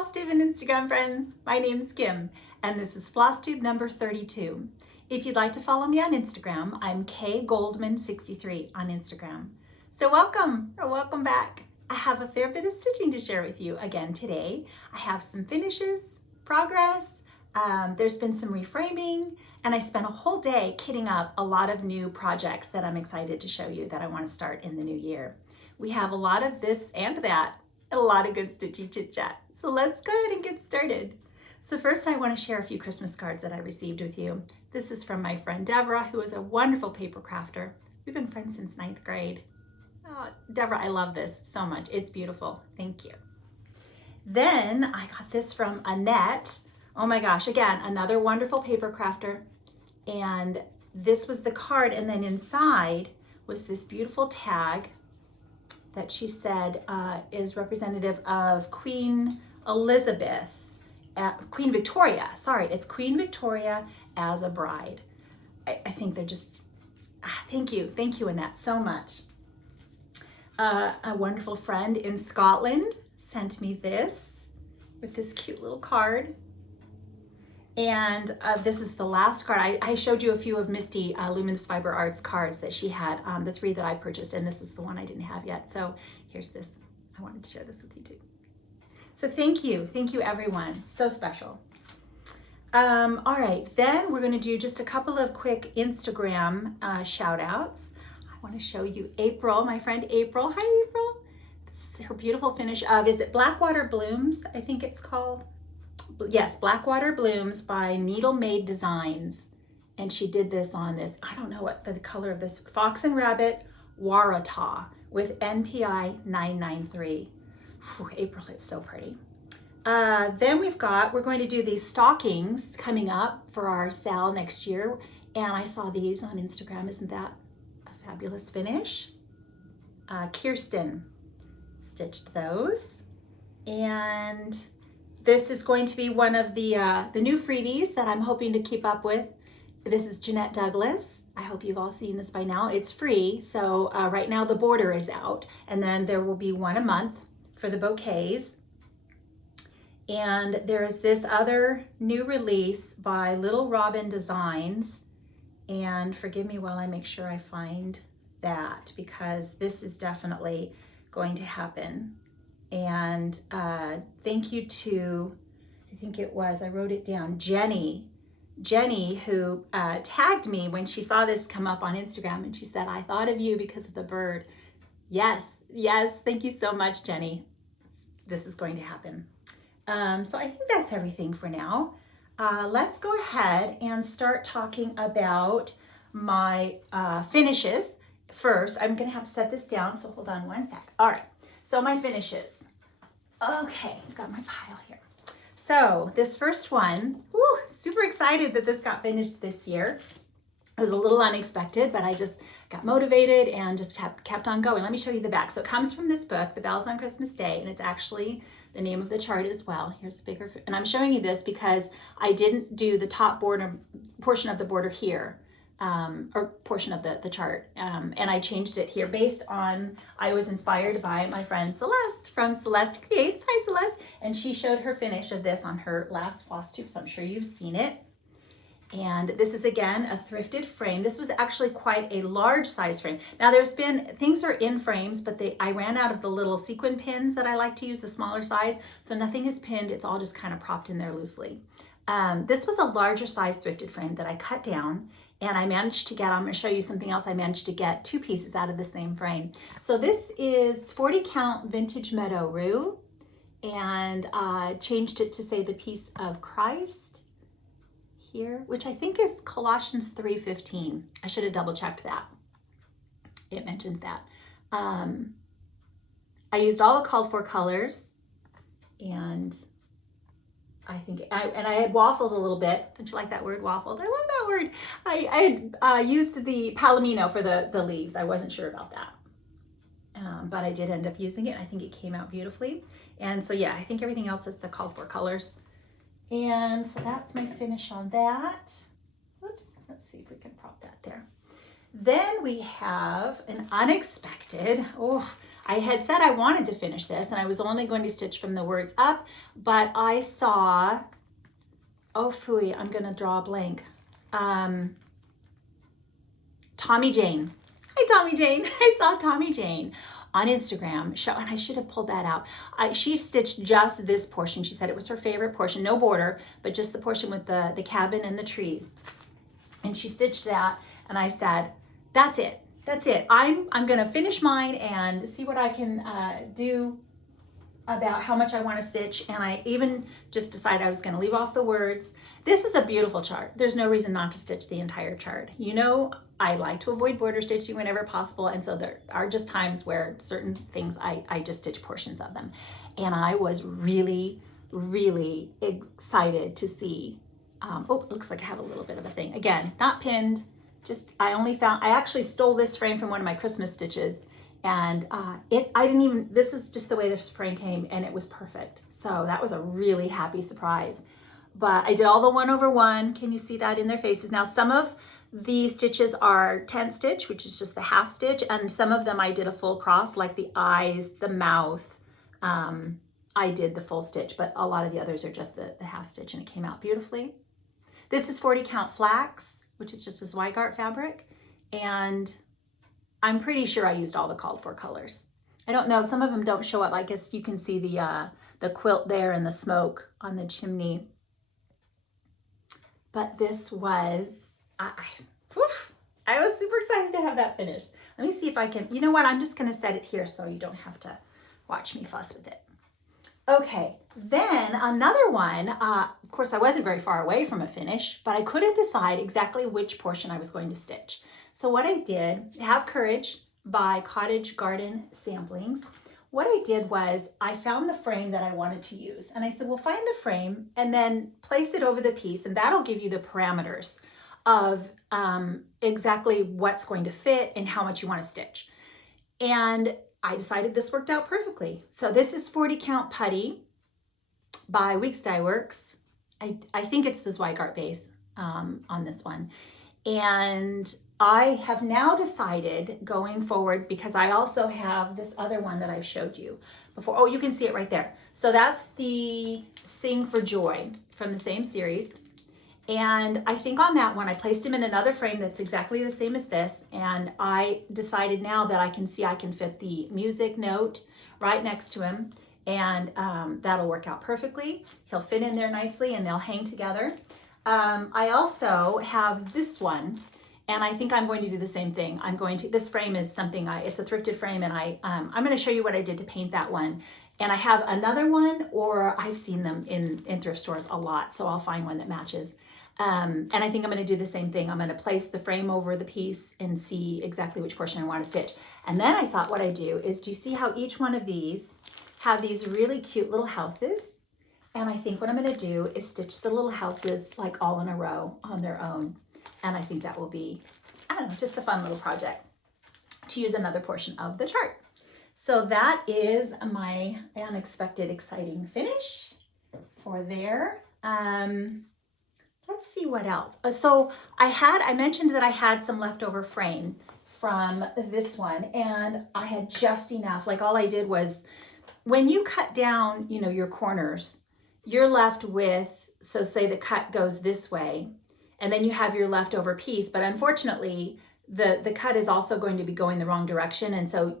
Flosstube and Instagram friends. My name is Kim, and this is Flosstube number 32. If you'd like to follow me on Instagram, I'm kgoldman63 on Instagram. So welcome or welcome back. I have a fair bit of stitching to share with you again today. I have some finishes, progress, there's been some reframing, and I spent a whole day kitting up a lot of new projects that I'm excited to show you that I want to start in the new year. We have a lot of this and that, and a lot of good stitchy chit chat. So let's go ahead and get started. So first I want to share a few Christmas cards that I received with you. This is from my friend Deborah, who is a wonderful paper crafter. We've been friends since 9th grade. Oh, Deborah, I love this so much. It's beautiful. Thank you. Then I got this from Annette. Oh my gosh, again, another wonderful paper crafter. And this was the card, and then inside was this beautiful tag that she said is representative of Queen Victoria. Sorry, it's Queen Victoria as a bride. I think they're just, thank you, Annette, so much. A wonderful friend in Scotland sent me this with this cute little card. And this is the last card. I showed you a few of Misty Luminous Fiber Arts cards that she had, the 3 that I purchased, and this is the one I didn't have yet. So here's this. I wanted to share this with you too. So thank you everyone, so special. All right, then we're gonna do just a couple of quick Instagram shout outs. I wanna show you April, my friend April. Hi April. This is her beautiful finish of, is it Blackwater Blooms? I think it's called. Yes, Blackwater Blooms by Needle Made Designs. And she did this on this, I don't know what the color of this, Fox and Rabbit Warata with NPI 993. Whew, April, it's so pretty. Then we're going to do these stockings coming up for our sale next year. And I saw these on Instagram. Isn't that a fabulous finish? Kirsten stitched those. And this is going to be one of the new freebies that I'm hoping to keep up with. This is Jeanette Douglas. I hope you've all seen this by now. It's free, so right now the border is out, and then there will be one a month for the bouquets. And there's this other new release by Little Robin Designs, and forgive me while I make sure I find that, because this is definitely going to happen. And thank you to, I think it was, I wrote it down, Jenny, who tagged me when she saw this come up on Instagram, and she said, I thought of you because of the bird. Yes, thank you so much, Jenny. This is going to happen. So I think that's everything for now. Let's go ahead and start talking about my finishes. First, I'm gonna have to set this down, so hold on one sec. All right, so my finishes. Okay, I've got my pile here. So this first one, super excited that this got finished this year. It was a little unexpected, but I just got motivated and just kept on going. Let me show you the back. So it comes from this book, The Bells on Christmas Day, and it's actually the name of the chart as well. Here's a bigger, and I'm showing you this because I didn't do the top border portion of the border here. Or portion of the chart, and I changed it here based on, I was inspired by my friend Celeste from Celeste Creates. Hi Celeste, and she showed her finish of this on her last Flosstube, so I'm sure you've seen it. And this is again a thrifted frame. This was actually quite a large size frame. Now there's been, things are in frames, but I ran out of the little sequin pins that I like to use, the smaller size, so nothing is pinned, it's all just kind of propped in there loosely. This was a larger size thrifted frame that I cut down, and I managed to get, I'm going to show you something else, I managed to get 2 pieces out of the same frame. So this is 40 count Vintage Meadow Rue, and changed it to say the Peace of Christ here, which I think is Colossians 3:15. I should have double checked that. It mentions that. I used all the called for colors, and I think, I had waffled a little bit. Don't you like that word, waffled? I love that word. I had used the Palomino for the leaves. I wasn't sure about that. But I did end up using it. I think it came out beautifully. And so yeah, I think everything else is the called for colors. And so that's my finish on that. Whoops, let's see if we can prop that there. Then we have an unexpected, I had said I wanted to finish this and I was only going to stitch from the words up, but I saw, oh phooey, I'm gonna draw a blank. Tommy Jane. Hi, Tommy Jane. I saw Tommy Jane on Instagram show, and I should have pulled that out. She stitched just this portion. She said it was her favorite portion, no border, but just the portion with the cabin and the trees. And she stitched that, and I said, that's it. That's it. I'm gonna finish mine and see what I can do about how much I want to stitch. And I even just decided I was going to leave off the words. This is a beautiful chart. There's no reason not to stitch the entire chart. You know, I like to avoid border stitching whenever possible, and so there are just times where certain things I just stitch portions of them. And I was really, really excited to see, oh, it looks like I have a little bit of a thing. Again, not pinned, just I actually stole this frame from one of my Christmas stitches, and this is just the way this frame came, and it was perfect. So that was a really happy surprise. But I did all the 1/1. Can you see that in their faces? Now, some of the stitches are 10 stitch, which is just the half stitch, and some of them I did a full cross, like the eyes, the mouth. I did the full stitch, but a lot of the others are just the half stitch, and it came out beautifully. This is 40 count flax, which is just a Zweigart fabric, and I'm pretty sure I used all the called for colors. I don't know, some of them don't show up. I guess you can see the quilt there and the smoke on the chimney. But this was, I was super excited to have that finished. Let me see if I can, you know what, I'm just gonna set it here so you don't have to watch me fuss with it. Okay, then another one, of course I wasn't very far away from a finish, but I couldn't decide exactly which portion I was going to stitch. So what I did, Have Courage by Cottage Garden Samplings. What I did was I found the frame that I wanted to use, and I said, well, find the frame and then place it over the piece, and that'll give you the parameters of exactly what's going to fit and how much you want to stitch. And I decided this worked out perfectly. So this is 40 count putty by Weeks Dye Works. I think it's the Zweigart base on this one. And I have now decided going forward, because I also have this other one that I've showed you before. Oh, you can see it right there. So that's the Sing for Joy from the same series. And I think on that one, I placed him in another frame that's exactly the same as this. And I decided now that I can fit the music note right next to him. And that'll work out perfectly. He'll fit in there nicely and they'll hang together. I also have this one, and I think I'm going to do the same thing. This frame is something, it's a thrifted frame, and I'm going to show you what I did to paint that one. And I have another one, or I've seen them in thrift stores a lot, so I'll find one that matches. And I think I'm going to do the same thing. I'm going to place the frame over the piece and see exactly which portion I want to stitch. And then I thought what I do is, do you see how each one of these have these really cute little houses? And I think what I'm going to do is stitch the little houses like all in a row on their own. And I think that will be, I don't know, just a fun little project to use another portion of the chart. So that is my unexpected exciting finish for there. Let's see what else. So I mentioned that I had some leftover frame from this one, and I had just enough. Like, all I did was, when you cut down, your corners, you're left with, so say the cut goes this way, and then you have your leftover piece, but unfortunately the cut is also going to be going the wrong direction. And so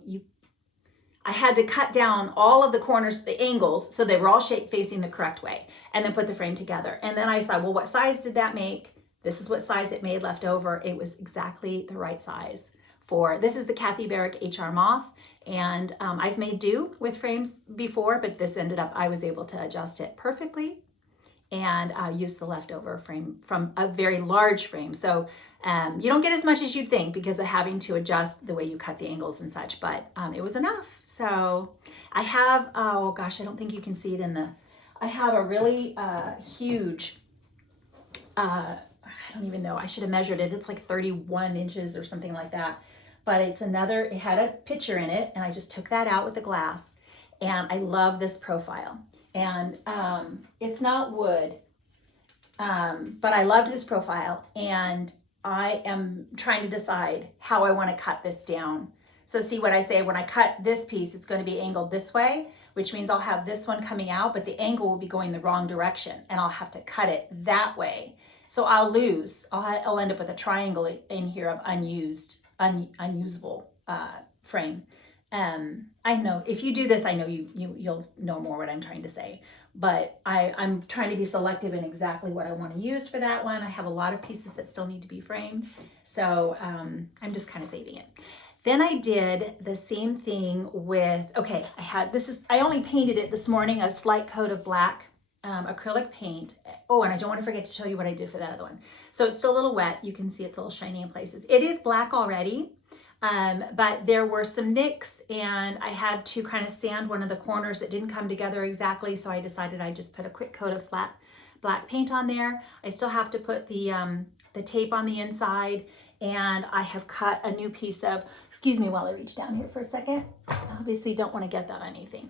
I had to cut down all of the corners, the angles, so they were all facing the correct way, and then put the frame together. And then I said, well, what size did that make? This is what size it made left over. It was exactly the right size this is the Kathy Barrick HR Moth. And I've made do with frames before, but this I was able to adjust it perfectly and use the leftover frame from a very large frame. So you don't get as much as you'd think because of having to adjust the way you cut the angles and such, but it was enough. So I have, oh gosh, I don't think you can see it I have a really huge, I don't even know, I should have measured it. It's like 31 inches or something like that. But it had a picture in it, and I just took that out with the glass. And I love this profile. And it's not wood, but I loved this profile. And I am trying to decide how I want to cut this down. So see what I say, when I cut this piece, it's going to be angled this way, which means I'll have this one coming out, but the angle will be going the wrong direction, and I'll have to cut it that way. So I'll lose, I'll end up with a triangle in here of unusable frame. I know if you do this, I know you'll know more what I'm trying to say, but I'm trying to be selective in exactly what I want to use for that one. I have a lot of pieces that still need to be framed, so I'm just kind of saving it. Then I did the same thing with, okay, I only painted it this morning, a slight coat of black acrylic paint. Oh, and I don't want to forget to show you what I did for that other one. So it's still a little wet. You can see it's a little shiny in places. It is black already, but there were some nicks, and I had to kind of sand one of the corners that didn't come together exactly. So I decided I'd just put a quick coat of flat black paint on there. I still have to put the tape on the inside, and I have cut a new piece of, excuse me while I reach down here for a second. Obviously don't want to get that on anything.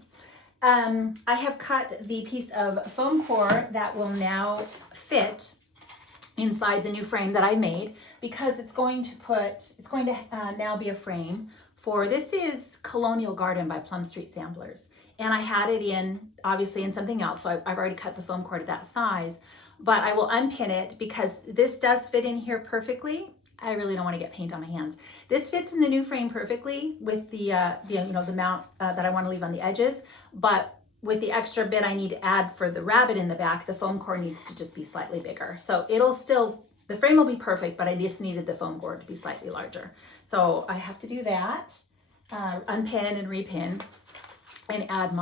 I have cut the piece of foam core that will now fit inside the new frame that I made, because it's going to now be a frame for, this is Colonial Garden by Plum Street Samplers. And I had it obviously in something else, so I've already cut the foam core to that size, but I will unpin it because this does fit in here perfectly. I really don't want to get paint on my hands. This fits in the new frame perfectly with the mount that I want to leave on the edges, but with the extra bit I need to add for the rabbit in the back, the foam core needs to just be slightly bigger. So the frame will be perfect, but I just needed the foam core to be slightly larger. So I have to do that, unpin and repin, and add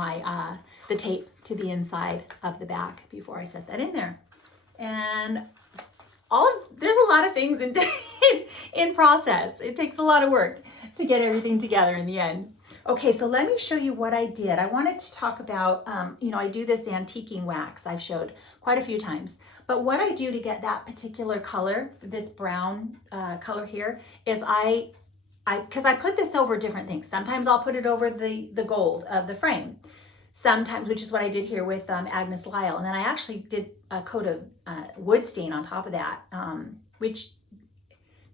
the tape to the inside of the back before I set that in there. And there's a lot of things in process. It takes a lot of work to get everything together in the end. Okay, so let me show you what I did. I wanted to talk about, I do this antiquing wax I've showed quite a few times. But what I do to get that particular color, this brown color here, is because I put this over different things. Sometimes I'll put it over the gold of the frame. Sometimes, which is what I did here with Agnes Lyle. And then I actually did a coat of wood stain on top of that, which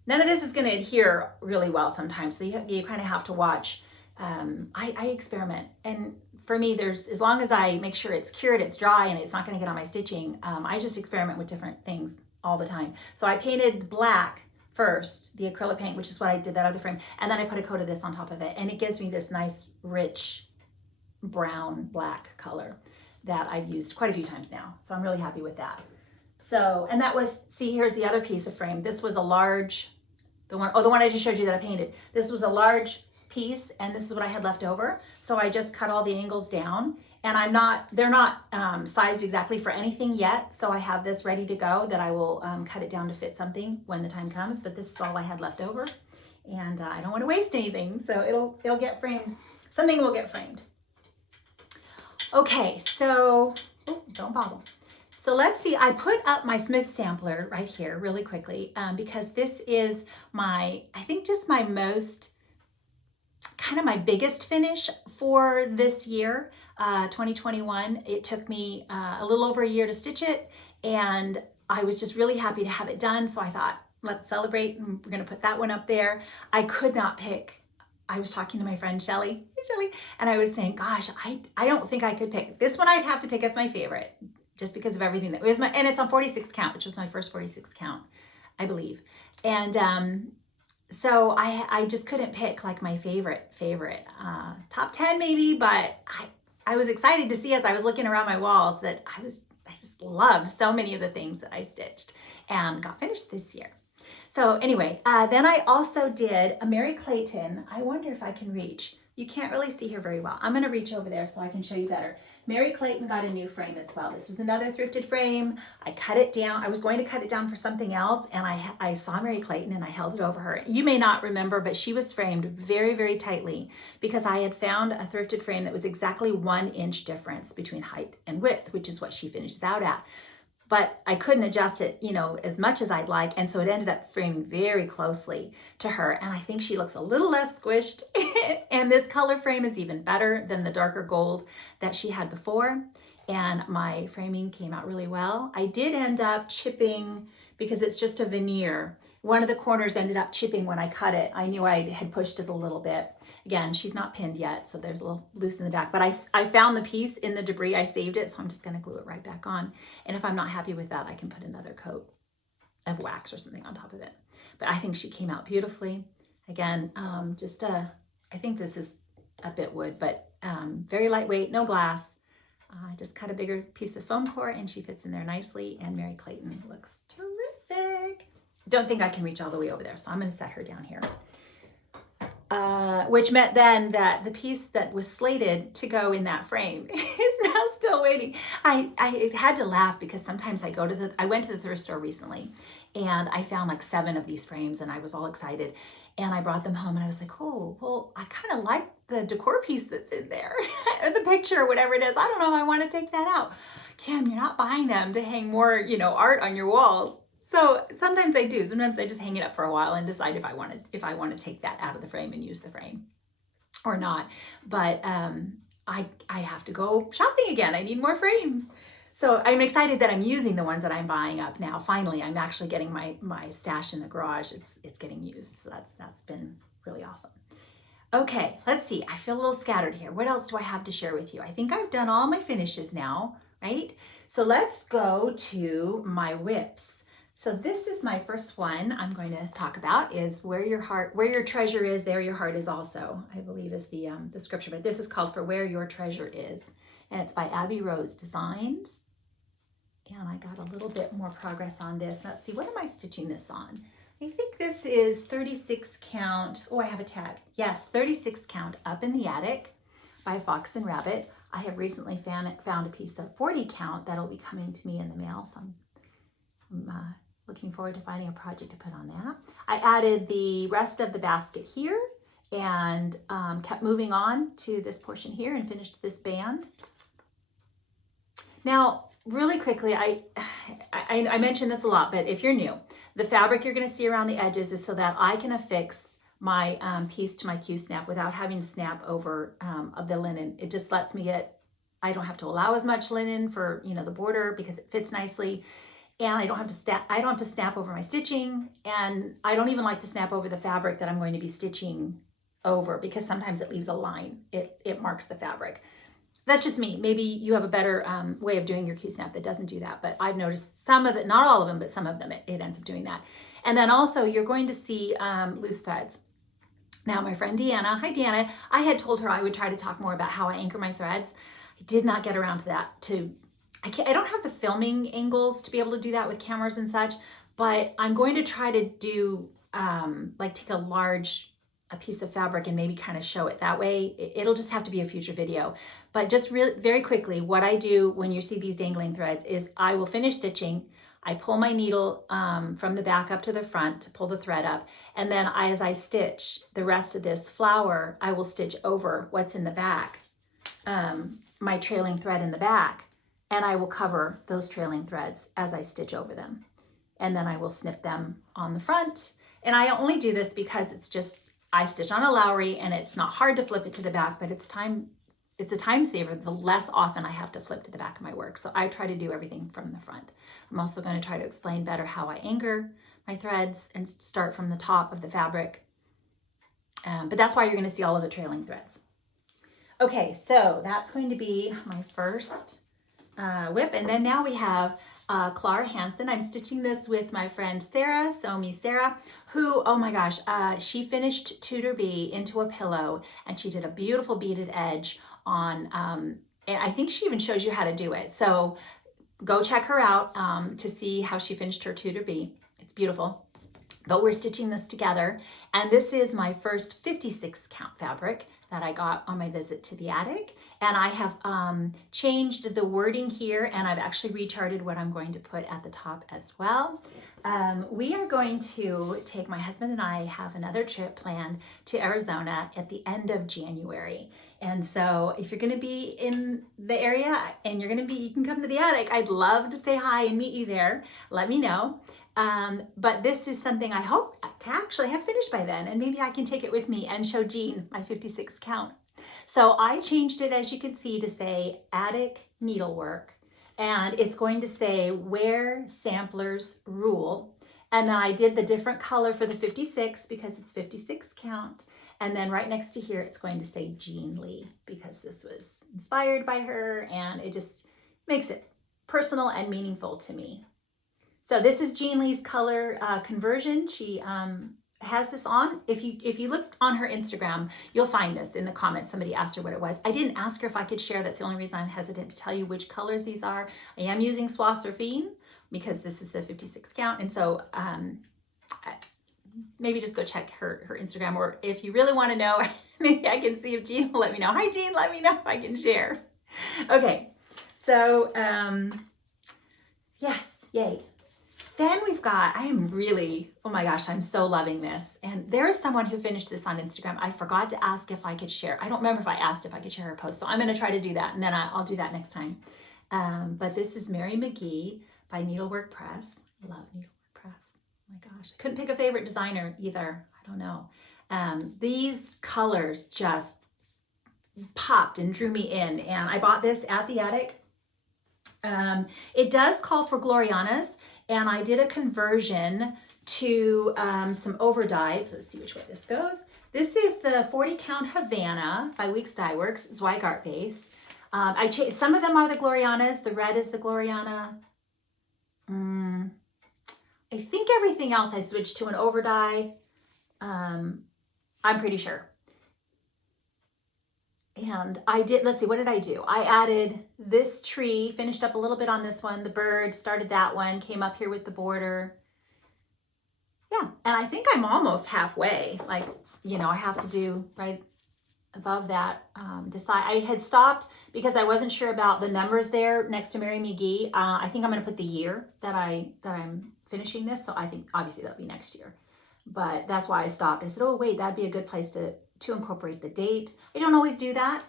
none of this is going to adhere really well sometimes. So you kind of have to watch. I experiment. And for me, as long as I make sure it's cured, it's dry, and it's not going to get on my stitching, I just experiment with different things all the time. So I painted black first, the acrylic paint, which is what I did that other frame. And then I put a coat of this on top of it. And it gives me this nice, rich, brown black color that I've used quite a few times now. So I'm really happy with that. So, and that was, see, here's the other piece of frame. This was a large, the one I just showed you that I painted. This was a large piece, and this is what I had left over. So I just cut all the angles down, and they're not sized exactly for anything yet. So I have this ready to go that I will cut it down to fit something when the time comes, but this is all I had left over, and I don't want to waste anything. So it'll get framed. Something will get framed. Okay, so, don't bobble. So let's see, I put up my Smith sampler right here really quickly because this is I think just my biggest finish for this year, 2021. It took me a little over a year to stitch it, and I was just really happy to have it done. So I thought, let's celebrate, and we're gonna put that one up there. I could not pick. I was talking to my friend Shelly, and I was saying, gosh, I don't think I could pick. This one I'd have to pick as my favorite, just because of everything that was and it's on 46 count, which was my first 46 count, I believe. And so I just couldn't pick like my favorite, top 10 maybe, but I was excited to see as I was looking around my walls that I just loved so many of the things that I stitched and got finished this year. So anyway, then I also did a Mary Clayton. I wonder if I can reach. You can't really see her very well. I'm going to reach over there so I can show you better. Mary Clayton got a new frame as well. This was another thrifted frame. I cut it down. I was going to cut it down for something else, and I saw Mary Clayton and I held it over her. You may not remember, but she was framed very, very tightly because I had found a thrifted frame that was exactly 1 inch difference between height and width, which is what she finishes out at. But I couldn't adjust it, as much as I'd like. And so it ended up framing very closely to her. And I think she looks a little less squished. And this color frame is even better than the darker gold that she had before. And my framing came out really well. I did end up chipping, because it's just a veneer. One of the corners ended up chipping when I cut it. I knew I had pushed it a little bit. Again, she's not pinned yet, so there's a little loose in the back, but I found the piece in the debris. I saved it, so I'm just gonna glue it right back on. And if I'm not happy with that, I can put another coat of wax or something on top of it. But I think she came out beautifully. Again, I think this is a bit wood, but very lightweight, no glass. Just cut a bigger piece of foam core and she fits in there nicely, and Mary Clayton looks terrific. Don't think I can reach all the way over there, so I'm gonna set her down here. Which meant then that the piece that was slated to go in that frame is now still waiting. I had to laugh because sometimes I went to the thrift store recently and I found like 7 of these frames and I was all excited. And I brought them home and I was like, oh, well, I kind of like the decor piece that's in there, or the picture or whatever it is. I don't know if I want to take that out. Kim, you're not buying them to hang more, art on your walls. So sometimes I do. Sometimes I just hang it up for a while and decide if I want to take that out of the frame and use the frame or not. But I have to go shopping again. I need more frames. So I'm excited that I'm using the ones that I'm buying up now. Finally, I'm actually getting my stash in the garage. It's getting used. So that's been really awesome. Okay, let's see. I feel a little scattered here. What else do I have to share with you? I think I've done all my finishes now, right? So let's go to my whips. So this is my first one I'm going to talk about, is where your treasure is, there your heart is also, I believe is the scripture, but this is called For Where Your Treasure Is. And it's by Abby Rose Designs. And I got a little bit more progress on this. Let's see, what am I stitching this on? I think this is 36 count. Oh, I have a tag. Yes, 36 count Up in the Attic by Fox and Rabbit. I have recently found a piece of 40 count that'll be coming to me in the mail. So I'm looking forward to finding a project to put on that. I added the rest of the basket here and kept moving on to this portion here and finished this band. Now, really quickly, I mention this a lot, but if you're new, the fabric you're going to see around the edges is so that I can affix my piece to my Q-snap without having to snap over the linen. It just lets me I don't have to allow as much linen for the border because it fits nicely, and I don't have to snap over my stitching, and I don't even like to snap over the fabric that I'm going to be stitching over because sometimes it leaves a line. It marks the fabric. That's just me. Maybe you have a better way of doing your Q-snap that doesn't do that, but I've noticed some of it, not all of them, but some of them, it ends up doing that. And then also you're going to see loose threads. Now my friend Deanna, hi Deanna, I had told her I would try to talk more about how I anchor my threads. I did not get around to that. I don't have the filming angles to be able to do that with cameras and such, but I'm going to try to do take a piece of fabric and maybe kind of show it that way. It'll just have to be a future video. But just very quickly, what I do when you see these dangling threads is I will finish stitching. I pull my needle from the back up to the front to pull the thread up. And then as I stitch the rest of this flower, I will stitch over what's in the back, my trailing thread in the back. And I will cover those trailing threads as I stitch over them. And then I will snip them on the front. And I only do this because I stitch on a Lowry and it's not hard to flip it to the back, but it's a time saver the less often I have to flip to the back of my work. So I try to do everything from the front. I'm also going to try to explain better how I anchor my threads and start from the top of the fabric. But that's why you're going to see all of the trailing threads. Okay, so that's going to be my first whip. And then now we have Clara Hanson. I'm stitching this with my friend Sarah, Sew Me Sarah, who, oh my gosh, she finished Tudor Bee into a pillow, and she did a beautiful beaded edge on, and I think she even shows you how to do it. So go check her out to see how she finished her Tudor Bee. It's beautiful. But we're stitching this together, and this is my first 56 count fabric that I got on my visit to the attic. And I have changed the wording here, and I've actually recharted what I'm going to put at the top as well. We are going to my husband and I have another trip planned to Arizona at the end of January. And so if you're going to be in the area and you can come to the attic, I'd love to say hi and meet you there. Let me know. But this is something I hope to actually have finished by then, and maybe I can take it with me and show Jean my 56 count. So I changed it, as you can see, to say attic needlework, and it's going to say where samplers rule. And then I did the different color for the 56 because it's 56 count. And then right next to here, it's going to say Jean Lee, because this was inspired by her, and it just makes it personal and meaningful to me. So this is Jean Lee's color conversion. She has this on. If you look on her Instagram, you'll find this in the comments. Somebody asked her what it was. I didn't ask her if I could share. That's the only reason I'm hesitant to tell you which colors these are. I am using Flosstube Finishes because this is the 56 count. And so maybe just go check her Instagram, or if you really want to know, maybe I can see if Jean will let me know. Hi, Jean, let me know if I can share. Okay, so yes, yay. Then we've got, I am really, oh my gosh, I'm so loving this. And there is someone who finished this on Instagram. I forgot to ask if I could share. I don't remember if I asked if I could share her post. So I'm going to try to do that, and then I'll do that next time. But this is Mary McGee by Needlework Press. I love Needlework Press. Oh my gosh. I couldn't pick a favorite designer either. I don't know. These colors just popped and drew me in. And I bought this at the attic. It does call for Glorianas. And I did a conversion to some over dyes. Let's see which way this goes. This is the 40 count Havana by Weeks Dye Works, Zweigart base. Some of them are the Glorianas. The red is the Gloriana. I think everything else I switched to an over dye. I'm pretty sure. And I did, let's see, what did I do? I added this tree, finished up a little bit on this one, the bird, started that one, came up here with the border. Yeah, and I think I'm almost halfway. Like, you know, I have to do right above that, decide. I had stopped because I wasn't sure about the numbers there next to Mary McGee. I think I'm gonna put the year that I'm finishing this. So I think obviously that'll be next year. But that's why I stopped. I said, oh wait, that'd be a good place to incorporate the date. I don't always do that,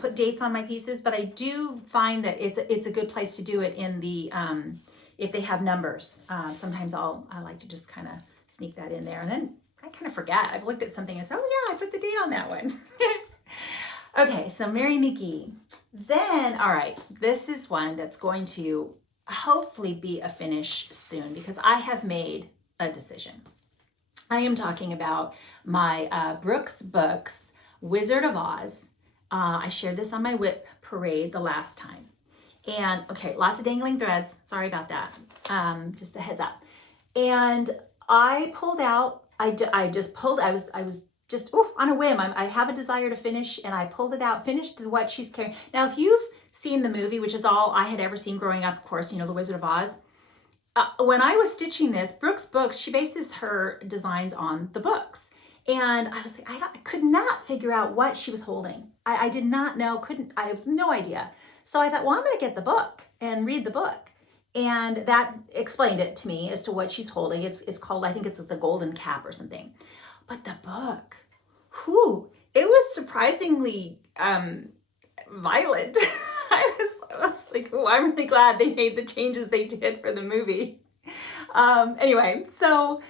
put dates on my pieces, but I do find that it's a good place to do it in the, if they have numbers. Sometimes I like to just kind of sneak that in there, and then I kind of forget. I've looked at something and said, oh yeah, I put the date on that one. Okay, so Mary McGee. Then, all right, this is one that's going to hopefully be a finish soon because I have made a decision. I am talking about my Brooks Books Wizard of Oz. I shared this on my WIP parade the last time. And okay, lots of dangling threads. Sorry about that. Just a heads up. And I pulled out, I was just on a whim. I have a desire to finish, and I pulled it out, finished what she's carrying. Now, if you've seen the movie, which is all I had ever seen growing up, of course, you know, The Wizard of Oz. When I was stitching this, Brooks Books, she bases her designs on the books. And I was like, I could not figure out what she was holding. I did not know, I have no idea. So I thought, well, I'm gonna get the book and read the book. And that explained it to me as to what she's holding. It's called, I think it's the Golden Cap or something. But the book, it was surprisingly violent. I was like, I'm really glad they made the changes they did for the movie. Anyway, so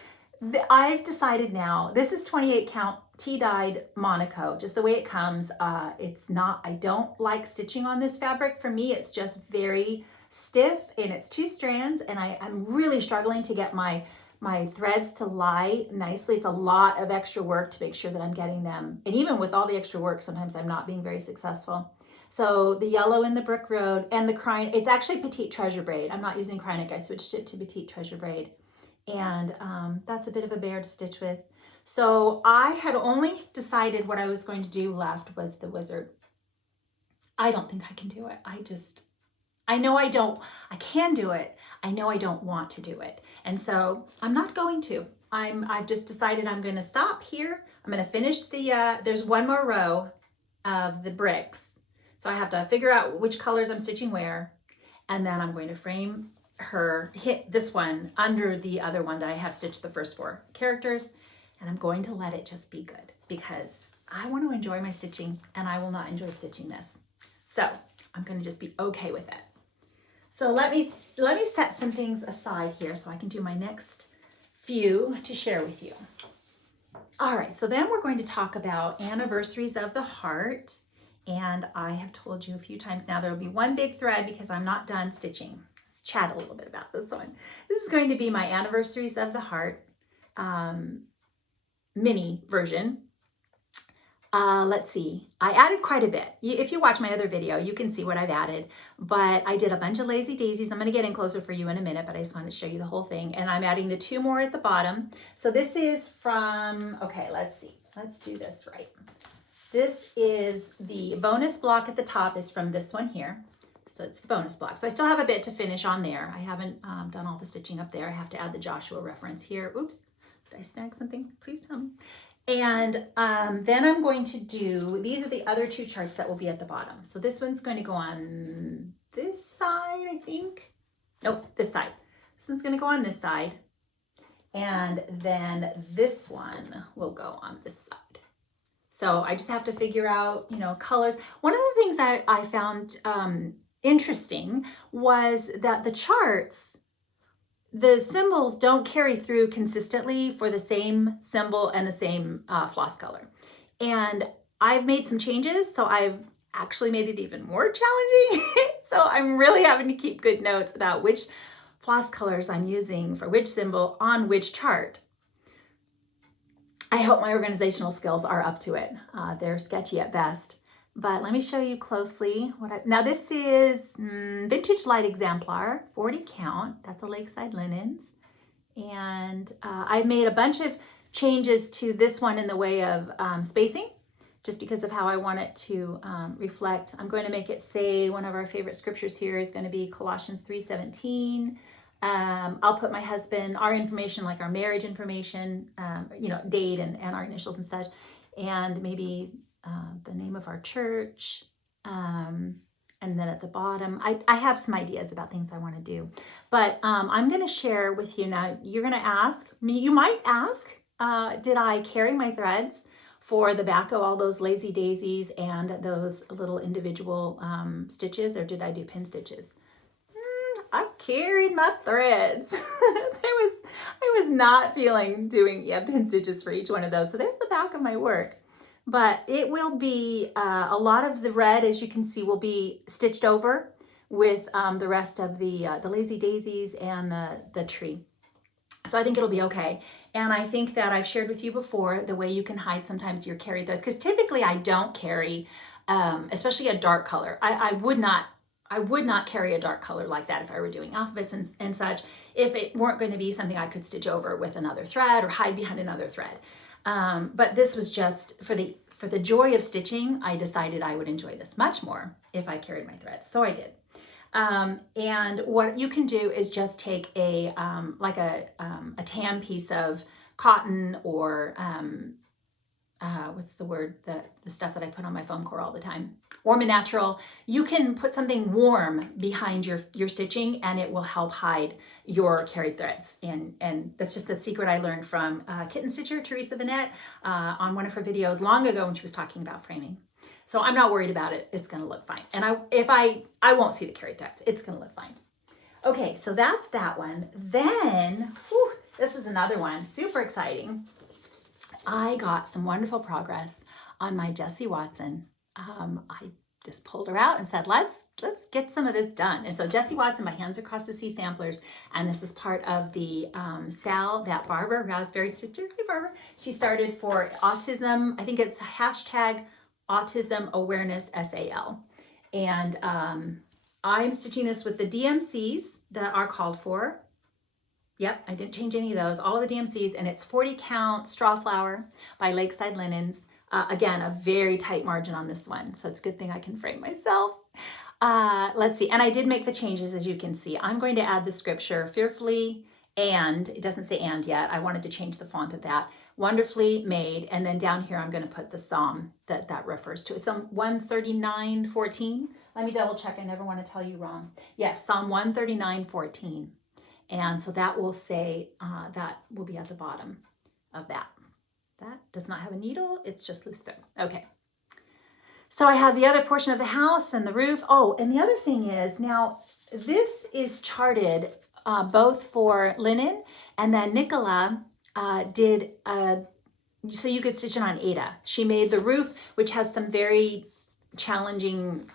I've decided now, this is 28 count tea-dyed Monaco, just the way it comes. It's not, I don't like stitching on this fabric. For me, it's just very stiff, and it's 2 strands, and I'm really struggling to get my threads to lie nicely. It's a lot of extra work to make sure that I'm getting them. And even with all the extra work, sometimes I'm not being very successful. So the yellow in the Brick Road and the it's actually Petite Treasure braid. I'm not using Acrylic. I switched it to Petite Treasure braid. And that's a bit of a bear to stitch with. So I had only decided what I was going to do left was the Wizard. I don't think I can do it. I know I can do it. I know I don't want to do it. And so I'm not going to. I've just decided I'm going to stop here. I'm going to finish there's one more row of the bricks. So I have to figure out which colors I'm stitching where. And then I'm going to frame hit this one under the other one that I have stitched the first 4 characters. And I'm going to let it just be good because I want to enjoy my stitching, and I will not enjoy stitching this. So I'm going to just be okay with it. So let me set some things aside here so I can do my next few to share with you. All right, so then we're going to talk about anniversaries of the heart. And I have told you a few times now, there will be one big thread because I'm not done stitching. Let's chat a little bit about this one. This is going to be my anniversaries of the heart mini version. Let's see, I added quite a bit. If you watch my other video, you can see what I've added, but I did a bunch of lazy daisies. I'm going to get in closer for you in a minute, but I just wanted to show you the whole thing. And I'm adding the 2 more at the bottom. So this is from, okay, let's see. Let's do this right. This is the bonus block at the top is from this one here. So it's the bonus block. So I still have a bit to finish on there. I haven't done all the stitching up there. I have to add the Joshua reference here. Oops, did I snag something? Please tell me. And then I'm going to do, these are the other 2 charts that will be at the bottom. So this one's going to go on this side, I think. Nope, this side. This one's going to go on this side. And then this one will go on this side. So I just have to figure out, you know, colors. One of the things I found interesting was that the charts, the symbols don't carry through consistently for the same symbol and the same floss color. And I've made some changes, so I've actually made it even more challenging. So I'm really having to keep good notes about which floss colors I'm using for which symbol on which chart. I hope my organizational skills are up to it. They're sketchy at best. But let me show you closely now this is vintage light exemplar, 40 count. That's a Lakeside Linens. And I've made a bunch of changes to this one in the way of spacing, just because of how I want it to reflect. I'm going to make it say one of our favorite scriptures here is going to be Colossians 3:17. I'll put my husband, our information, like our marriage information, you know, date and our initials and such, and maybe the name of our church, and then at the bottom, I have some ideas about things I want to do, but I'm going to share with you now. You're going to ask me, you might ask, did I carry my threads for the back of all those lazy daisies and those little individual stitches, or did I do pin stitches? I carried my threads. I was not feeling doing pin stitches for each one of those. So there's the back of my work. But it will be, a lot of the red, as you can see, will be stitched over with the rest of the lazy daisies and the tree. So I think it'll be okay. And I think that I've shared with you before the way you can hide sometimes your carry threads, because typically I don't carry, especially a dark color. I would not carry a dark color like that if I were doing alphabets and such, if it weren't going to be something I could stitch over with another thread or hide behind another thread. But this was just for the joy of stitching. I decided I would enjoy this much more if I carried my threads. So I did. And what you can do is just take a tan piece of cotton or what's the word, the stuff that I put on my foam core all the time, Warm and Natural. You can put something warm behind your stitching and it will help hide your carried threads. And that's just the secret I learned from Kitten Stitcher, Teresa Vanette, on one of her videos long ago when she was talking about framing. So I'm not worried about it. It's gonna look fine. And I won't see the carried threads. It's gonna look fine. Okay, so that's that one. Then, this was another one, super exciting. I got some wonderful progress on my Jessie Watson. I just pulled her out and said, let's get some of this done. And so Jessie Watson, My Hands Across the Sea samplers, and this is part of the Sal, that Barbara, Raspberry Stitcher. Hey, Barbara. She started for autism. I think it's hashtag Autism Awareness SAL. And I'm stitching this with the DMCs that are called for. Yep, I didn't change any of those, all of the DMCs, and it's 40 count straw flower by Lakeside Linens. Again, a very tight margin on this one, so it's a good thing I can frame myself. Let's see, and I did make the changes, as you can see. I'm going to add the scripture, fearfully, and it doesn't say and yet. I wanted to change the font of that. Wonderfully made, and then down here I'm going to put the psalm that refers to it. Psalm 139:14. Let me double check. I never want to tell you wrong. Yes, Psalm 139:14. And so that will say, that will be at the bottom of that. That does not have a needle, it's just loose thread. Okay. So I have the other portion of the house and the roof. Oh, and the other thing is, now this is charted both for linen, and then Nicola did, so you could stitch it on Ada. She made the roof, which has some very challenging,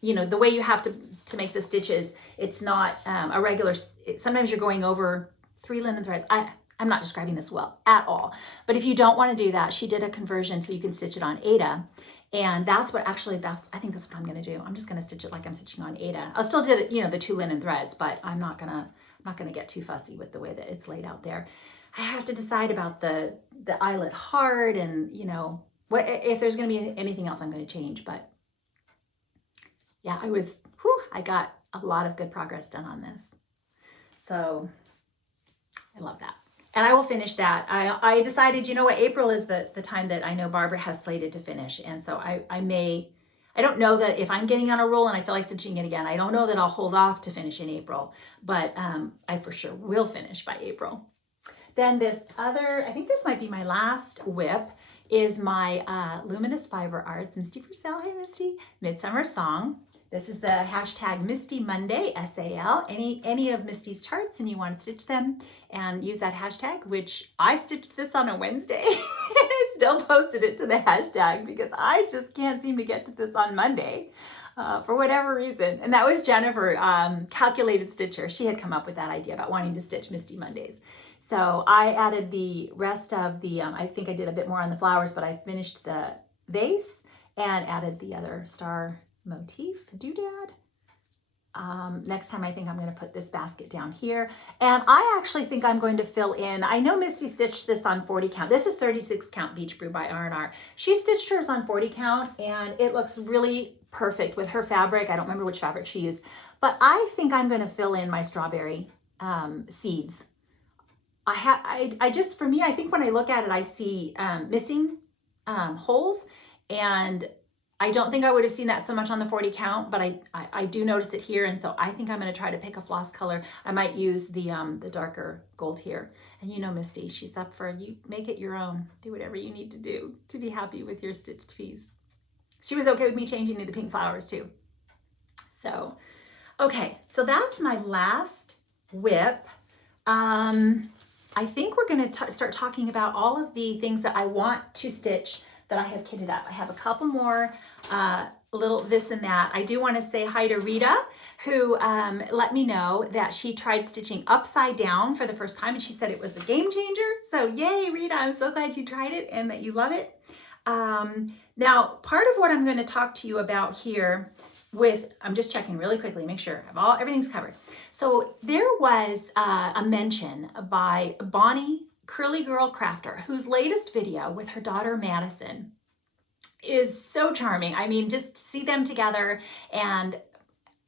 you know, the way you have to make the stitches. It's not a regular, sometimes you're going over 3 linen threads. I'm not describing this well at all. But if you don't want to do that, she did a conversion so you can stitch it on Aida. And that's what actually, I think that's what I'm going to do. I'm just going to stitch it like I'm stitching on Aida. I'll still do it, you know, the 2 linen threads, but I'm not going to get too fussy with the way that it's laid out there. I have to decide about the eyelet heart and, you know, what if there's going to be anything else I'm going to change. But yeah, I got a lot of good progress done on this. So I love that. And I will finish that. I decided, you know what, April is the time that I know Barbara has slated to finish. And so I don't know that if I'm getting on a roll and I feel like stitching it again, I don't know that I'll hold off to finish in April, but I for sure will finish by April. Then this other, I think this might be my last whip, is my Luminous Fiber Arts, Misty Purcell, hey Misty, Midsummer Song. This is the hashtag Misty Monday, SAL. Any of Misty's charts and you want to stitch them and use that hashtag, which I stitched this on a Wednesday and I still posted it to the hashtag because I just can't seem to get to this on Monday for whatever reason. And that was Jennifer, Calculated Stitcher. She had come up with that idea about wanting to stitch Misty Mondays. So I added the rest of the, I think I did a bit more on the flowers, but I finished the vase and added the other star motif doodad. Next time I think I'm going to put this basket down here. And I actually think I'm going to fill in, I know Misty stitched this on 40 count. This is 36 count Beach Brew by R&R. She stitched hers on 40 count and it looks really perfect with her fabric. I don't remember which fabric she used, but I think I'm going to fill in my strawberry seeds. I just, for me, I think when I look at it, I see missing holes, and I don't think I would have seen that so much on the 40 count, but I do notice it here. And so I think I'm going to try to pick a floss color. I might use the darker gold here. And you know, Misty, she's up for, you make it your own. Do whatever you need to do to be happy with your stitched piece. She was okay with me changing to the pink flowers too. So, okay. So that's my last whip. I think we're going to start talking about all of the things that I want to stitch that I have kitted up. I have a couple more little this and that. I do want to say hi to Rita, who let me know that she tried stitching upside down for the first time and she said it was a game changer. So yay, Rita, I'm so glad you tried it and that you love it. Now, part of what I'm going to talk to you about here I'm just checking really quickly, make sure everything's covered. So there was a mention by Bonnie Curly Girl Crafter, whose latest video with her daughter Madison is so charming. I mean, just see them together, and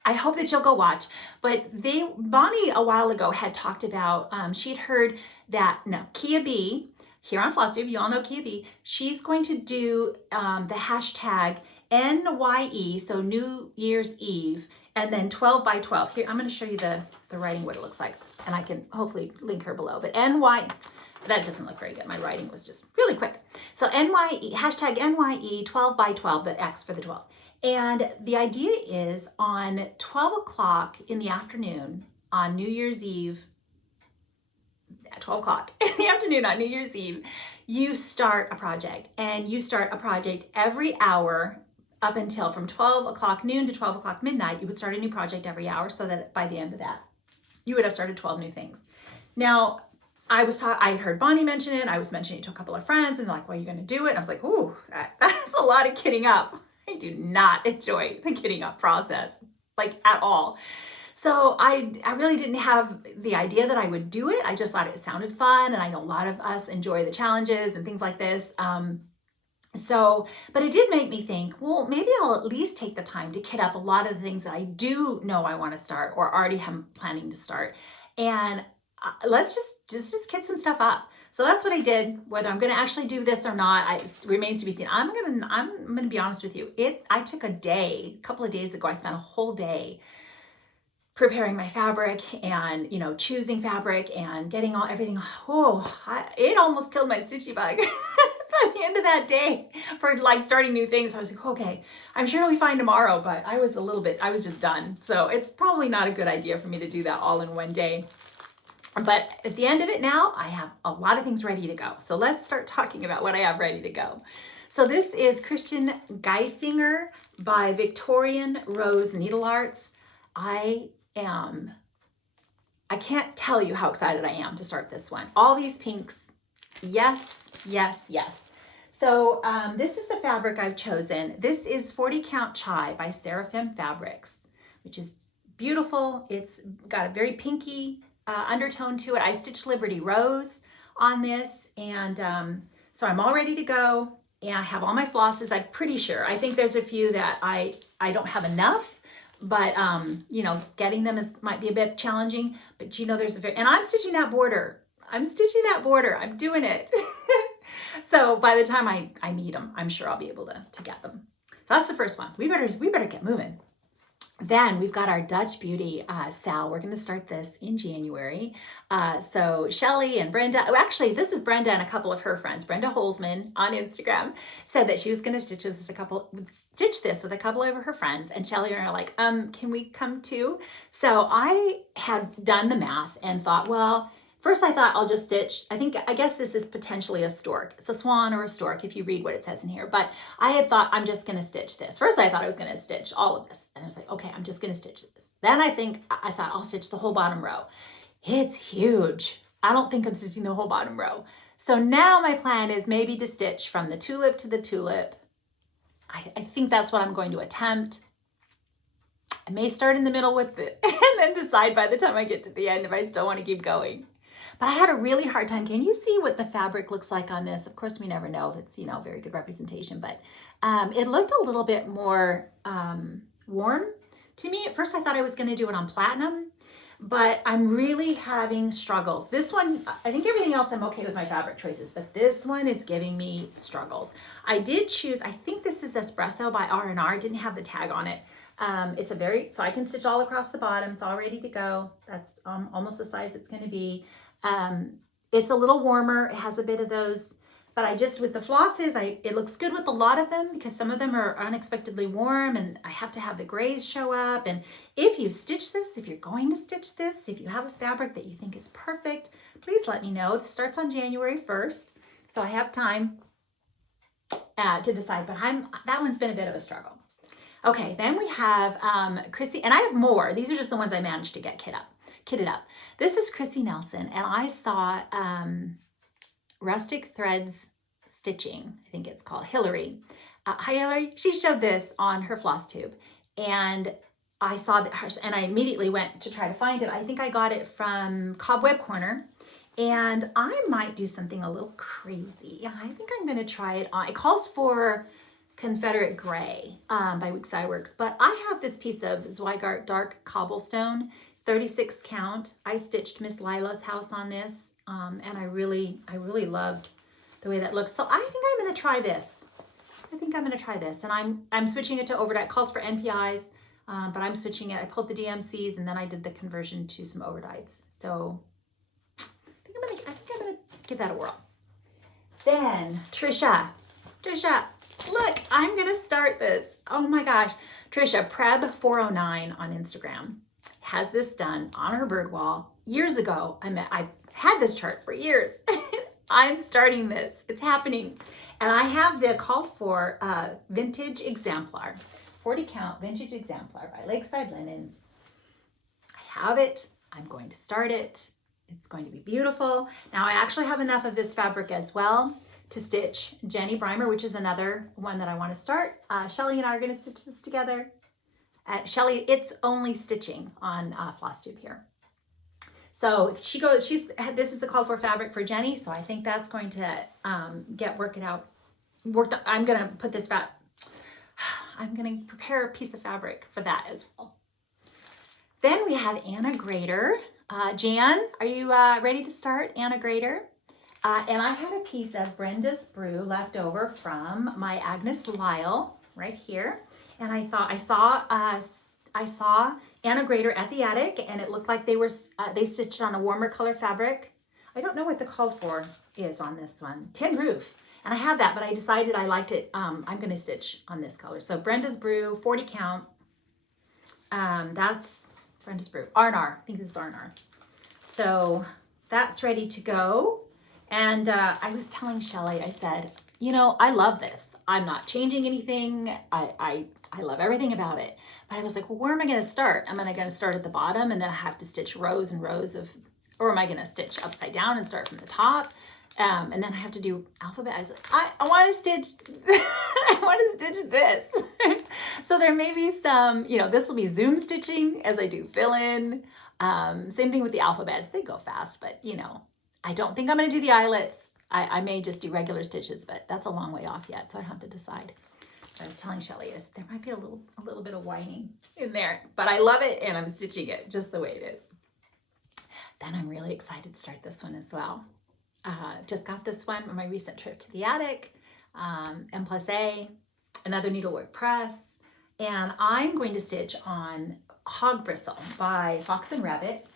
I hope that you'll go watch. But Bonnie a while ago had talked about, she'd heard that, Kia B, here on Flosstube, you all know Kia B, she's going to do the hashtag NYE, so New Year's Eve, and then 12 by 12. Here, I'm going to show you the writing, what it looks like, and I can hopefully link her below. But that doesn't look very good. My writing was just really quick. So NYE, hashtag NYE 12 by 12, the X for the 12. And the idea is on 12 o'clock in the afternoon on New Year's Eve, at 12 o'clock in the afternoon on New Year's Eve, you start a project, and you start a project every hour up until from 12 o'clock noon to 12 o'clock midnight. You would start a new project every hour so that by the end of that, you would have started 12 new things. Now, I heard Bonnie mention it. I was mentioning it to a couple of friends and they're like, well, are you going to do it? And I was like, ooh, that's a lot of kitting up. I do not enjoy the kitting up process, like at all. So I really didn't have the idea that I would do it. I just thought it sounded fun. And I know a lot of us enjoy the challenges and things like this. But it did make me think, well, maybe I'll at least take the time to kit up a lot of the things that I do know I want to start or already am planning to start. And let's just kit some stuff up. So that's what I did. Whether I'm going to actually do this or not, it remains to be seen. I'm going to be honest with you. I took a couple of days ago, I spent a whole day preparing my fabric and, choosing fabric and getting everything. It almost killed my stitchy bug. By the end of that day for like starting new things, I was like, okay, I'm sure it'll be fine tomorrow, but I was just done. So it's probably not a good idea for me to do that all in one day. But at the end of it now, I have a lot of things ready to go. So let's start talking about what I have ready to go. So this is Christian Geisinger by Victorian Rose Needle Arts. I am I can't tell you how excited I am to start this one. All these pinks, yes, yes, yes. So this is the fabric I've chosen. This is 40 Count Chai by Seraphim Fabrics, which is beautiful. It's got a very pinky undertone to it. I stitched Liberty Rose on this, and so I'm all ready to go. And I have all my flosses, I'm pretty sure. I think there's a few that I don't have enough, but you know, getting them might be a bit challenging, but you know, there's a very, and I'm stitching that border. I'm doing it. So by the time I need them, I'm sure I'll be able to get them. So that's the first one. We better get moving. Then we've got our Dutch Beauty sale. We're going to start this in January. So Shelly and Brenda, actually this is Brenda and a couple of her friends. Brenda Holzman on Instagram said that she was going to stitch this with a couple of her friends, and Shelly and I are like, can we come too? So I had done the math and thought, well, first I thought I'll just stitch, I guess this is potentially a stork. It's a swan or a stork if you read what it says in here, but I had thought I'm just gonna stitch this. First I thought I was gonna stitch all of this, and I was like, okay, I'm just gonna stitch this. Then I thought I'll stitch the whole bottom row. It's huge. I don't think I'm stitching the whole bottom row. So now my plan is maybe to stitch from the tulip to the tulip. I think that's what I'm going to attempt. I may start in the middle with it and then decide by the time I get to the end if I still want to keep going. But I had a really hard time. Can you see what the fabric looks like on this? Of course, we never know if it's, you know, very good representation, but it looked a little bit more warm to me. At first, I thought I was going to do it on platinum, but I'm really having struggles. This one, I think everything else I'm okay with my fabric choices, but this one is giving me struggles. I did choose, I think this is Espresso by R&R. It didn't have the tag on it. It's so I can stitch all across the bottom. It's all ready to go. That's almost the size it's going to be. It's a little warmer. It has a bit of those, but with the flosses, it looks good with a lot of them because some of them are unexpectedly warm, and I have to have the grays show up. And if you stitch this, if you're going to stitch this, if you have a fabric that you think is perfect, please let me know. This starts on January 1st, so I have time to decide, but that one's been a bit of a struggle. Okay, then we have Chrissy, and I have more. These are just the ones I managed to get kitted up. This is Chrissy Nelson, and I saw Rustic Threads Stitching, I think it's called, Hillary. Hi Hillary, she showed this on her Flosstube, and I saw that, and I immediately went to try to find it. I think I got it from Cobweb Corner, and I might do something a little crazy. I think I'm gonna try it on. It calls for Confederate Gray by Lakeside Works, but I have this piece of Zweigart Dark Cobblestone, 36 count. I stitched Miss Lila's house on this, and I really loved the way that looks. So I think I'm gonna try this. And I'm switching it to overdyed. It calls for NPIs, but I'm switching it. I pulled the DMCs and then I did the conversion to some overdyes. So I think I'm gonna give that a whirl. Then Trisha, look, I'm gonna start this. Oh my gosh, Trisha, Preb409 on Instagram has this done on her bird wall years ago. I had this chart for years. I'm starting this. It's happening. And I have the called for vintage exemplar, 40 count vintage exemplar by Lakeside Linens. I have it. I'm going to start it. It's going to be beautiful. Now I actually have enough of this fabric as well to stitch Jenny Brimer, which is another one that I want to start. Shelly and I are going to stitch this together. Shelly, it's only stitching on Flosstube here. So this is a call for fabric for Jenny, so I think that's going to get worked out. I'm going to put this back. I'm going to prepare a piece of fabric for that as well. Then we have Anna Grader. Jan, are you ready to start, Anna Grader? And I had a piece of Brenda's Brew left over from my Agnes Lyle right here. And I thought I saw Anna Grader at the attic, and it looked like they stitched on a warmer color fabric. I don't know what the call for is on this one. Tin Roof. And I have that, but I decided I liked it. I'm going to stitch on this color. So Brenda's Brew, 40 count. That's Brenda's Brew. R&R. I think this is R&R. So that's ready to go. And I was telling Shelly, I said, you know, I love this. I'm not changing anything. I love everything about it. But I was like, well, where am I going to start? Am I going to start at the bottom and then I have to stitch rows and rows of, or am I going to stitch upside down and start from the top? And then I have to do alphabet. I was like, I want to stitch, I want to stitch this. So there may be some, you know, this will be zoom stitching as I do fill in. Same thing with the alphabets. They go fast, but you know, I don't think I'm going to do the eyelets. I may just do regular stitches, but that's a long way off yet. So I have to decide. I was telling Shelly is there might be a little bit of whining in there, but I love it and I'm stitching it just the way it is. Then I'm really excited to start this one as well. Just got this one on my recent trip to the attic, M+A, another needlework press, and I'm going to stitch on Hog Bristle by Fox and Rabbit,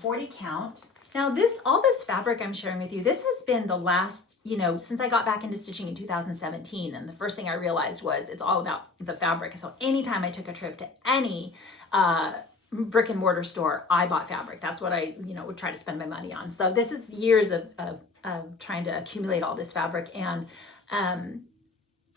40 count. Now all this fabric I'm sharing with you, this has been the last, you know, since I got back into stitching in 2017, and the first thing I realized was it's all about the fabric. So anytime I took a trip to any brick and mortar store, I bought fabric. That's what I, you know, would try to spend my money on. So this is years of trying to accumulate all this fabric. And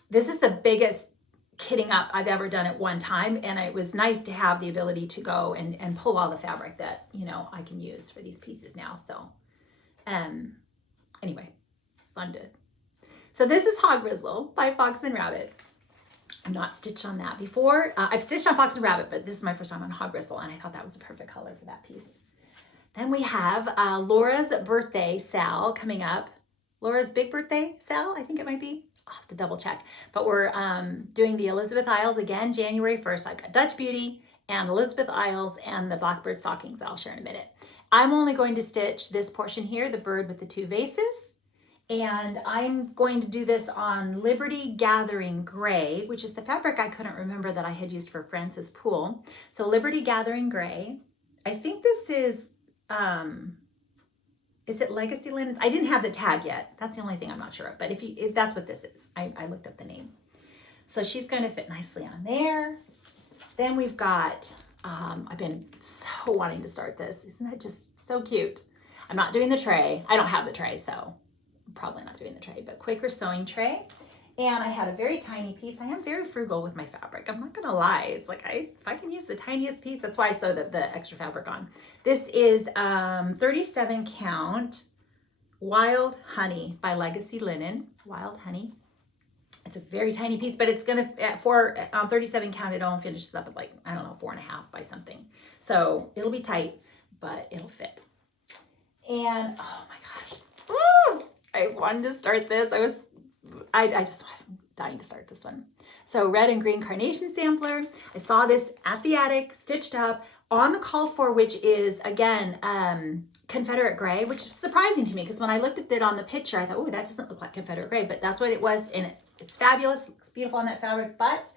this is the biggest kitting up I've ever done at one time. And it was nice to have the ability to go and pull all the fabric that, you know, I can use for these pieces now. So anyway, so I'm good. So this is Hog Bristle by Fox and Rabbit. I'm not stitched on that before. I've stitched on Fox and Rabbit, but this is my first time on Hog Bristle, and I thought that was a perfect color for that piece. Then we have Laura's birthday Sal coming up. Laura's big birthday Sal, I think it might be. I'll have to double check. But we're doing the Elizabeth Isles again, January 1st. I've got Dutch Beauty and Elizabeth Isles and the Blackbird Stockings I'll share in a minute. I'm only going to stitch this portion here, the bird with the two vases. And I'm going to do this on Liberty Gathering Gray, which is the fabric I couldn't remember that I had used for Francis Poole. So Liberty Gathering Gray. I think this is it Legacy Linens? I didn't have the tag yet. That's the only thing I'm not sure of. But if that's what this is, I looked up the name. So she's going to fit nicely on there. Then we've got, I've been so wanting to start this. Isn't that just so cute? I'm not doing the tray. I don't have the tray, so I'm probably not doing the tray, but Quaker sewing tray. And I had a very tiny piece. I am very frugal with my fabric. I'm not gonna lie. It's like, if I can use the tiniest piece, that's why I sewed the extra fabric on. This is 37 count Wild Honey by Legacy Linen. Wild Honey. It's a very tiny piece, but it's gonna, for 37 count, it all finishes up at like, I don't know, 4.5 by something. So it'll be tight, but it'll fit. And oh my gosh, I wanted to start this. I just am dying to start this one. So red and green carnation sampler. I saw this at the attic, stitched up on the call for, which is again, Confederate gray, which is surprising to me because when I looked at it on the picture, I thought, oh, that doesn't look like Confederate gray, but that's what it was. And it's fabulous. Looks beautiful on that fabric, but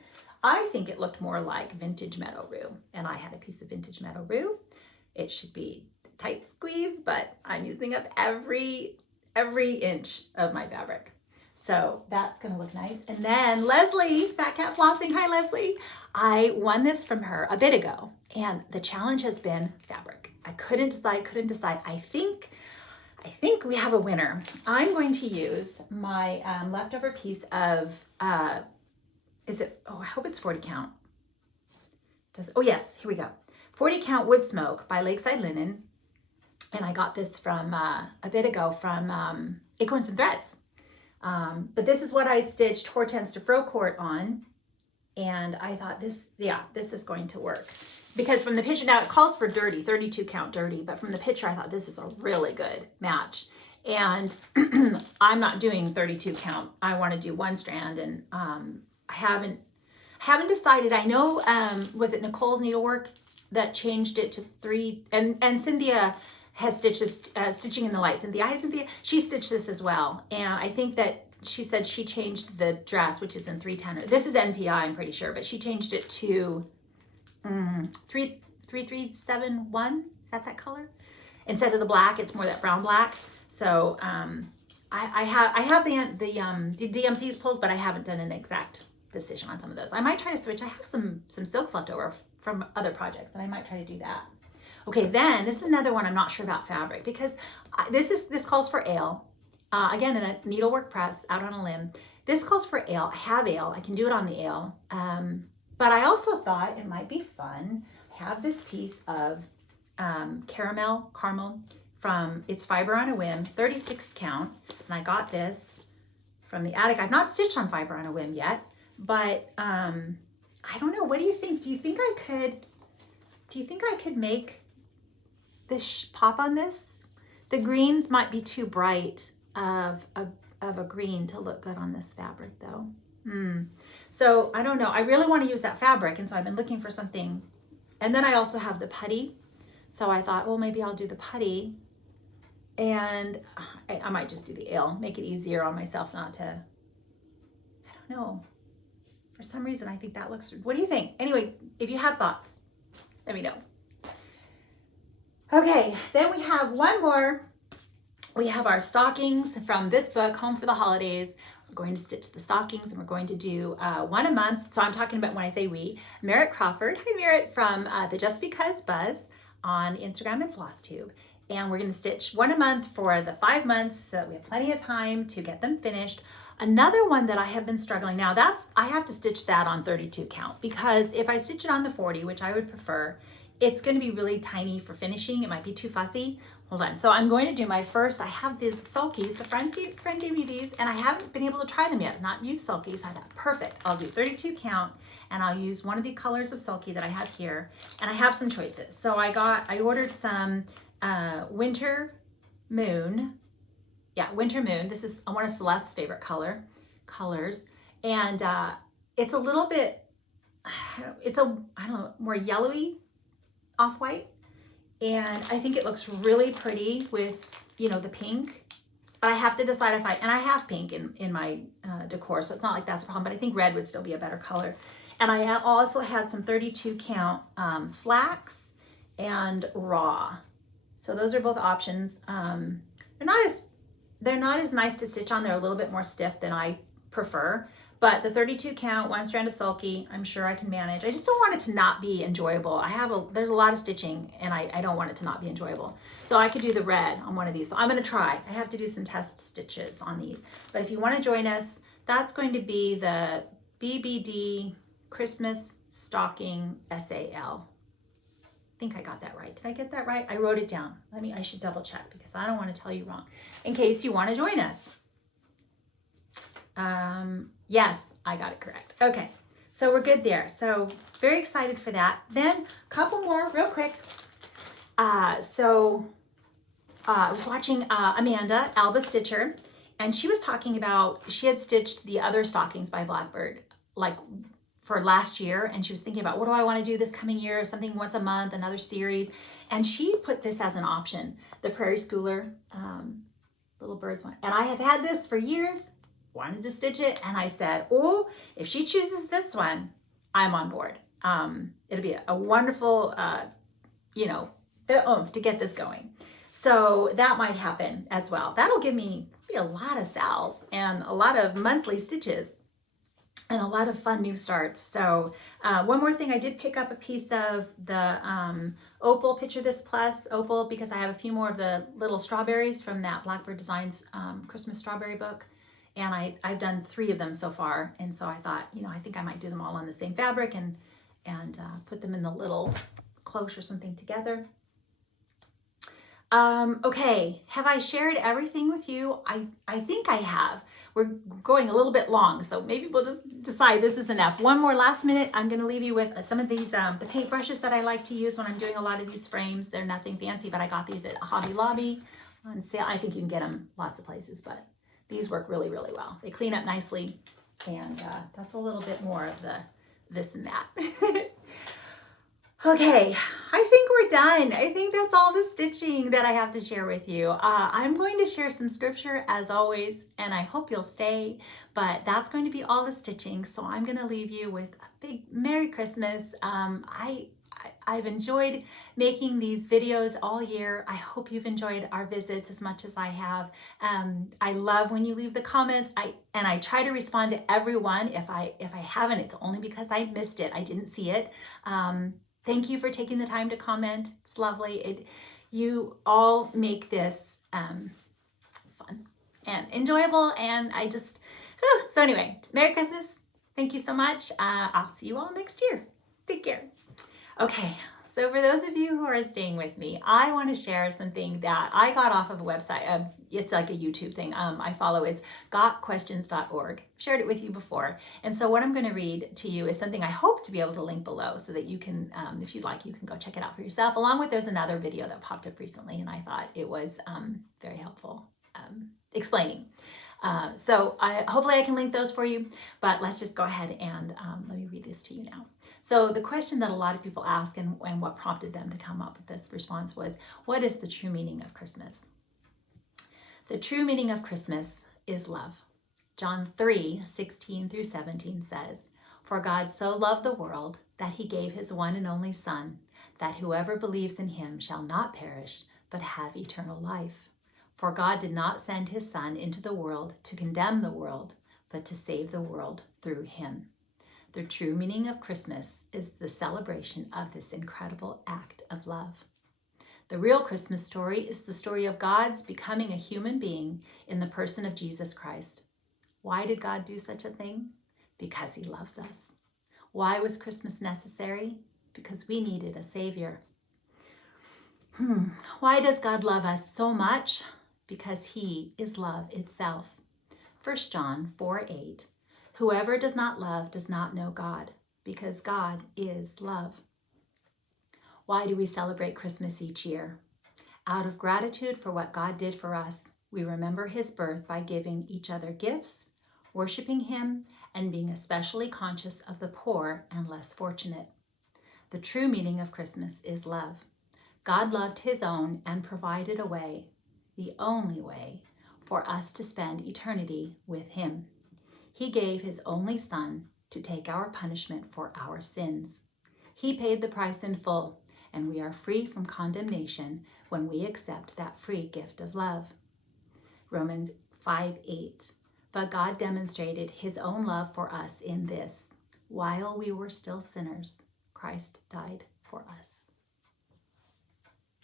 I think it looked more like vintage meadow rue. And I had a piece of vintage meadow rue. It should be tight squeeze, but I'm using up every inch of my fabric. So that's gonna look nice. And then Leslie, Fat Cat Flossing, hi Leslie. I won this from her a bit ago, and the challenge has been fabric. I couldn't decide. I think we have a winner. I'm going to use my leftover piece of, I hope it's 40 count. Oh yes, here we go. 40 count Wood Smoke by Lakeside Linen. And I got this from a bit ago from Acorns and Threads. But this is what I stitched Hortense de Frocourt on. And I thought this is going to work. Because from the picture, now it calls for dirty, 32 count dirty, but from the picture I thought this is a really good match. And I'm not doing 32 count. I want to do one strand, and I haven't decided. I know, was it Nicole's Needlework that changed it to 3, and Cynthia has stitched this, Stitching in the Light. Cynthia, she stitched this as well. And I think that she said she changed the dress, which is in 310. This is NPI, I'm pretty sure, but she changed it to 3371. Is that color? Instead of the black, it's more that brown black. So I have the DMCs pulled, but I haven't done an exact decision on some of those. I might try to switch. I have some silks left over from other projects, and I might try to do that. Okay, then this is another one I'm not sure about fabric, because this calls for ale, again, in a needlework press out on a limb. This calls for ale. I have ale. I can do it on the ale. But I also thought it might be fun. I have this piece of caramel from It's Fiber on a Whim, 36 count. And I got this from the attic. I've not stitched on Fiber on a Whim yet, but I don't know. What do you think? Do you think I could make this pop on this? The greens might be too bright of a green to look good on this fabric though. So I don't know. I really want to use that fabric, and so I've been looking for something. And then I also have the putty. So I thought, well, maybe I'll do the putty, and I might just do the ale, make it easier on myself not to, I don't know. For some reason, I think that looks, what do you think? Anyway, if you have thoughts, let me know. Okay, then we have one more. We have our stockings from this book, Home for the Holidays. We're going to stitch the stockings, and we're going to do one a month. So I'm talking about, when I say we, Merritt Crawford. Hi, Merritt, from the Just Because Buzz on Instagram and Flosstube. And we're going to stitch one a month for the 5 months so that we have plenty of time to get them finished. Another one that I have been struggling now, I have to stitch that on 32 count, because if I stitch it on the 40, which I would prefer, it's going to be really tiny for finishing. It might be too fussy. Hold on. So I'm going to do my first. I have the sulkies. A friend gave me these, and I haven't been able to try them yet. I've not used sulkies. I thought, perfect. I'll do 32 count, and I'll use one of the colors of sulky that I have here. And I have some choices. So I ordered some Winter Moon. Yeah, Winter Moon. This is one of Celeste's favorite colors. And it's a little bit, I don't know, more yellowy off-white. And I think it looks really pretty with, the pink. But I have to decide and I have pink in my decor, so it's not like that's a problem, but I think red would still be a better color. And I also had some 32 count flax and raw. So those are both options. They're not as nice to stitch on. They're a little bit more stiff than I prefer. But the 32 count, one strand of sulky, I'm sure I can manage. I just don't want it to not be enjoyable. There's a lot of stitching, and I don't want it to not be enjoyable. So I could do the red on one of these. So I'm gonna try. I have to do some test stitches on these. But if you wanna join us, that's going to be the BBD Christmas Stocking SAL. I think I got that right. Did I get that right? I wrote it down. I should double check, because I don't want to tell you wrong, in case you want to join us. Yes, I got it correct. Okay, so we're good there. So very excited for that. Then a couple more real quick. I was watching Amanda, Alba Stitcher, and she was talking about, she had stitched the other stockings by Blackbird, like for last year, and she was thinking about, what do I want to do this coming year? Something once a month, another series. And she put this as an option, the Prairie Schooler Little Birds one. And I have had this for years, wanted to stitch it, and I said, oh, if she chooses this one, I'm on board. It'll be a wonderful, bit of oomph to get this going. So that might happen as well. That'll give me a lot of sals and a lot of monthly stitches and a lot of fun new starts. So one more thing, I did pick up a piece of the Opal, Picture This Plus Opal, because I have a few more of the little strawberries from that Blackbird Designs Christmas strawberry book. And I've done 3 of them so far. And so I thought, I think I might do them all on the same fabric and put them in the little cloche or something together. Okay, have I shared everything with you? I think I have. We're going a little bit long, so maybe we'll just decide this is enough. One more last minute. I'm going to leave you with some of these, the paint brushes that I like to use when I'm doing a lot of these frames. They're nothing fancy, but I got these at Hobby Lobby on sale. I think you can get them lots of places, but these work really, really well. They clean up nicely, and that's a little bit more of the this and that. Okay, I think we're done. I think that's all the stitching that I have to share with you. I'm going to share some scripture as always, and I hope you'll stay, but that's going to be all the stitching. So I'm going to leave you with a big Merry Christmas. I've enjoyed making these videos all year. I hope you've enjoyed our visits as much as I have. I love when you leave the comments. I try to respond to everyone. If I haven't, it's only because I missed it. I didn't see it. Thank you for taking the time to comment. It's lovely. You all make this fun. and enjoyable. And I just, so anyway, Merry Christmas. Thank you so much. I'll see you all next year. Take care. Okay, so for those of you who are staying with me, I want to share something that I got off of a website. It's like a YouTube thing I follow. It's gotquestions.org. Shared it with you before. And so what I'm going to read to you is something I hope to be able to link below so that you can, if you'd like, you can go check it out for yourself. Along with, there's another video that popped up recently, and I thought it was very helpful explaining. So hopefully I can link those for you, but let's just go ahead and let me read this to you now. So the question that a lot of people ask, and what prompted them to come up with this response, was, what is the true meaning of Christmas? The true meaning of Christmas is love. John 3:16-17 says, "For God so loved the world that he gave his one and only Son, that whoever believes in him shall not perish, but have eternal life. For God did not send his Son into the world to condemn the world, but to save the world through him." The true meaning of Christmas is the celebration of this incredible act of love. The real Christmas story is the story of God's becoming a human being in the person of Jesus Christ. Why did God do such a thing? Because he loves us. Why was Christmas necessary? Because we needed a Savior. Why does God love us so much? Because he is love itself. 1 John 4:8. "Whoever does not love does not know God, because God is love." Why do we celebrate Christmas each year? Out of gratitude for what God did for us, we remember his birth by giving each other gifts, worshiping him, and being especially conscious of the poor and less fortunate. The true meaning of Christmas is love. God loved his own and provided a way, the only way, for us to spend eternity with him. He gave his only Son to take our punishment for our sins. He paid the price in full, and we are free from condemnation when we accept that free gift of love. Romans 5:8. "But God demonstrated his own love for us in this: while we were still sinners, Christ died for us."